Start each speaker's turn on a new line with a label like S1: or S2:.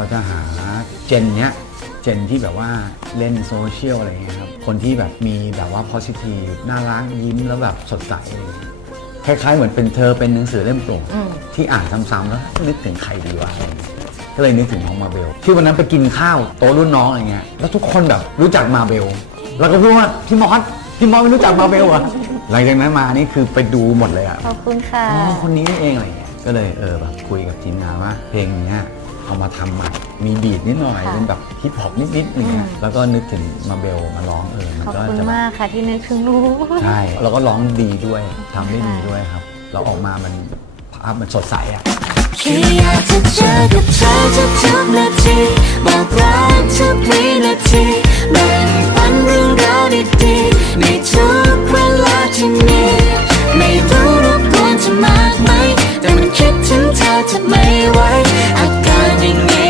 S1: เราจะหาเจนเนี้ยเจนที่แบบว่าเล่นโซเชียลอะไรเงี้ยครับคนที่แบบมีแบบว่า positive น่ารักยิ้มแล้วแบบสดใสอะไรเงี้ยคล้ายๆเหมือนเป็นเธอเป็นหนังสือเล่มโปร่ง
S2: อืม
S1: ที่อ่านซ้ำๆแล้วนึกถึงใครดีวะอะไรเงี้ยก็เลยนึกถึงน้องมาเบลที่วันนั้นไปกินข้าวโต๊ะรุ่นน้องอะไรเงี้ยแล้วทุกคนแบบรู้จักมาเบลแล้วก็พูดว่าพี่มอสพี่มอสไม่รู้จักมาเบลเหรอหลังจากนั้นมานี่คือไปดูหมดเลยอะ
S2: ขอบคุณค่ะ
S1: อ๋อคนนี้นี่เองอะไรเงี้ย ก็เลยเออแบบคุยกับทีมงานว่าเพลงเนี้ย เอามาทำใหม่มีบีดนิดหน่อยเป็นแบบฮิปฮอปนิดๆอะไรเงี้ยแล้วก็นึกถึงมาเบลมาร้องเออมัน
S2: ขอบ
S1: ก็
S2: คุณ
S1: จะแบบ
S2: มากค่ะที่นึกถึงรู้
S1: ใช่เราก็ร้องดีด้วยทำได้ดีด้วยครับ เราออกมามันภาพมันสดใสอะ่ะ
S3: ไม่รู้รบกวนจะมากไห
S2: มแต่มันคิดถึง
S3: เธอจะไม่ไหว